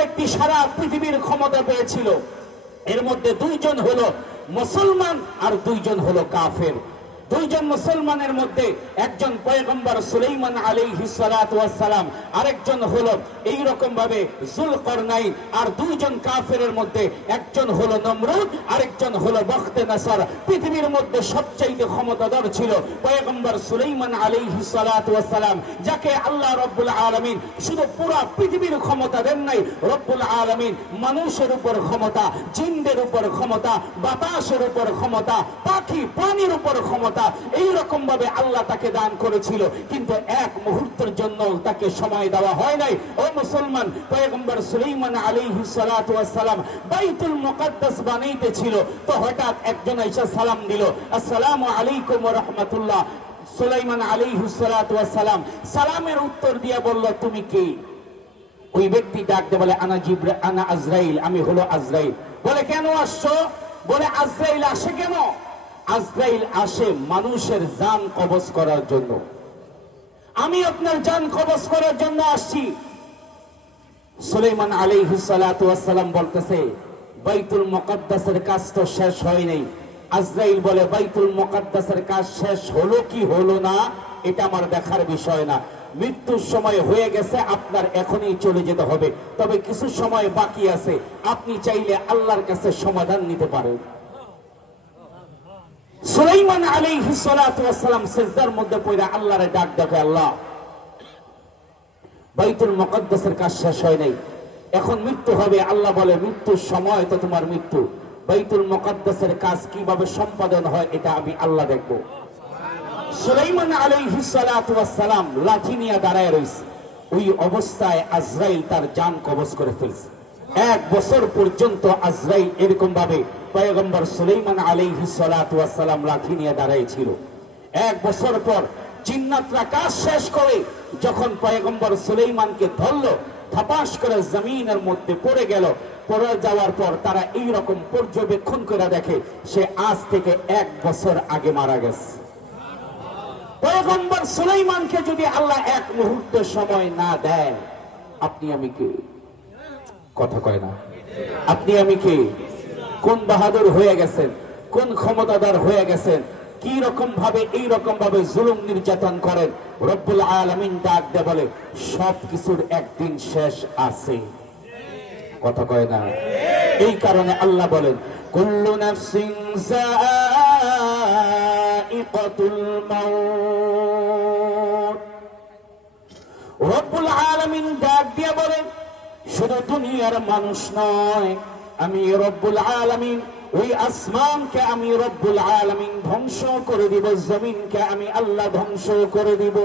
ব্যক্তি সারা পৃথিবীর ক্ষমতা পেয়েছিল। এর মধ্যে দুইজন হলো মুসলমান আর দুইজন হলো কাফের। দুইজন মুসলমানের মধ্যে একজন পয়গম্বর সুলাইমান আলাইহি সালাম আরেকজন হলো এই রকম ভাবে জুলকরনাইন আর দুইজন কাফেরের মধ্যে একজন হলো নমরুদ, আরেকজন হলো বখতে নাসার। পৃথিবীর মধ্যে সবচাইতে ক্ষমতাধর ছিল পয়গম্বর সুলাইমান আলাইহি সালাম যাকে আল্লাহ রব্বুল আলমিন শুধু পুরা পৃথিবীর ক্ষমতা দেন নাই, রব্বুল আলমিন মানুষের উপর ক্ষমতা, জিনদের উপর ক্ষমতা, বাতাসের উপর ক্ষমতা, পাখি প্রাণীর উপর ক্ষমতা এই রকম ভাবে আল্লাহ তাকে দান করেছিল। কিন্তু এক মুহূর্তের জন্য তাকে সময় দেওয়া হয় নাই। ও মুসলমান, পয়গম্বর সুলাইমান সালাতু ওয়াসসালাম বাইতুল মুকদ্দাস বানাইতে ছিল তো হঠাৎ একজন এসে সালাম দিল, আসসালামু আলাইকুম রাহমাতুল্লাহ। সুলাইমান আলাইহি সালাতু সালামের উত্তর দিয়ে বলল, তুমি কে? ওই ব্যক্তি ডাকতে বলে, আনা জিব্রা, আনা আজরাইল, আমি হলো আজরাইল। বলে, কেন আসছো? বলে, আজরাইল আসে কেন? আজরাইল আসে মানুষের জান কবজ করার জন্য। আমি আপনার জান কবজ করার জন্য আসছি। সুলাইমান আলাইহি সালাতু ওয়াসসালাম বলতেছে, বাইতুল মুকদ্দাসের কাজ তো শেষ হয় নাই। আজরাইল বলে, বাইতুল মুকদ্দাসের কাজ শেষ হলো কি হলো না, এটা আমার দেখার বিষয় না। মৃত্যুর সময় হয়ে গেছে, আপনার এখনই চলে যেতে হবে। তবে কিছু সময় বাকি আছে, আপনি চাইলে আল্লাহর কাছে সমাধান নিতে পারেন। সুলাইমান ওয়াসসালাম সিজদার মধ্যে পড়ে আল্লাহরে ডাক ডাকে আল্লাহ, বাইতুল মুকদ্দাসের কাজ শেষ হয় নাই। এখন মৃত্যু হবে, আল্লাহ বলে, মৃত্যুর সময় তো তোমার মৃত্যু। বাইতুল মুকদ্দাসের কাজ কীভাবে সম্পাদন হয়, এটা আমি আল্লাহ দেখব। সুলাইমান আলাইহিস সালাতু লাঠি নিয়ে দাঁড়ায় রইছে। ওই অবস্থায় আজরাইল তার জান কবজ করে ফেলছে। এক বছর পর্যন্ত আজরাইল এরকম ভাবে পয়গম্বর আলাইহিস সালাতু ওয়াসসালাম লাঠি নিয়ে দাঁড়ায় ছিল এক বছর পর জিন্নাতরা কাজ শেষ করে যখন পয়গম্বর সুলাইমানকে ধরলো থাপাস করে জমিনের মধ্যে পড়ে গেল। পড়ে যাওয়ার পর তারা এই রকম পর্যবেক্ষণ করে দেখে, সে আজ থেকে এক বছর আগে মারা গেছে। পয়গম্বর সুলাইমানকে যদি আল্লাহ এক মুহূর্ত সময় না দেয় আপনি আমি কে? কথা কয় না। আপনি আমি কে? কোন বাহাদুর হয়ে গেছেন কোন ক্ষমতাদার হয়ে গেছেন কি রকম ভাবে, এই রকম ভাবে জুলুম নির্যাতন করেন? রব্বুল আলমিন ডাক দে বলে, সব কিছুর একদিন শেষ আছে। কথা কয় না? এই কারণে আল্লাহ বলেন, কুল্লু নাফসিন যায়িকাতুল মাউত। রব্বুল আলামিন ডাক দিয়ে বলেন শুধু দুনিয়ার মানুষ নয় আমি রব্বুল আলামিন। ওই আসমানকে আমি রব্বুল আলামিন ধ্বংস করে দিব, জমিনকে আমি আল্লাহ ধ্বংস করে দিব।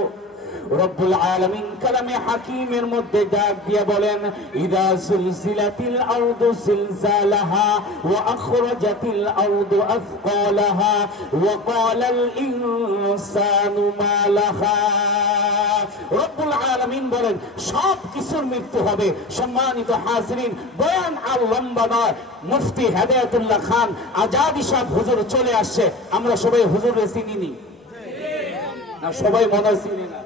রব্বুল আলামিন কালামে হাকিমের মধ্যে ডাক দিয়ে বলেন, ইদা সুলসিলাতিল আরদু জিলজালাহা ওয়া আখরাজাতিল আরদু আথকালাহা ওয়া ক্বালাল ইনসানু মা লাহা রব্বুল আলামিন বলেন সব কিছুর মৃত্যু হবে। সম্মানিত হাজরিন, বয়ান আর লম্বা নয়। মুফতি হেদায়তুল্লাহ খান আজাদি সাহেব হুজুর চলে আসছে। আমরা সবাই হুজুরে চিনি না, সবাই মনে চিনি না।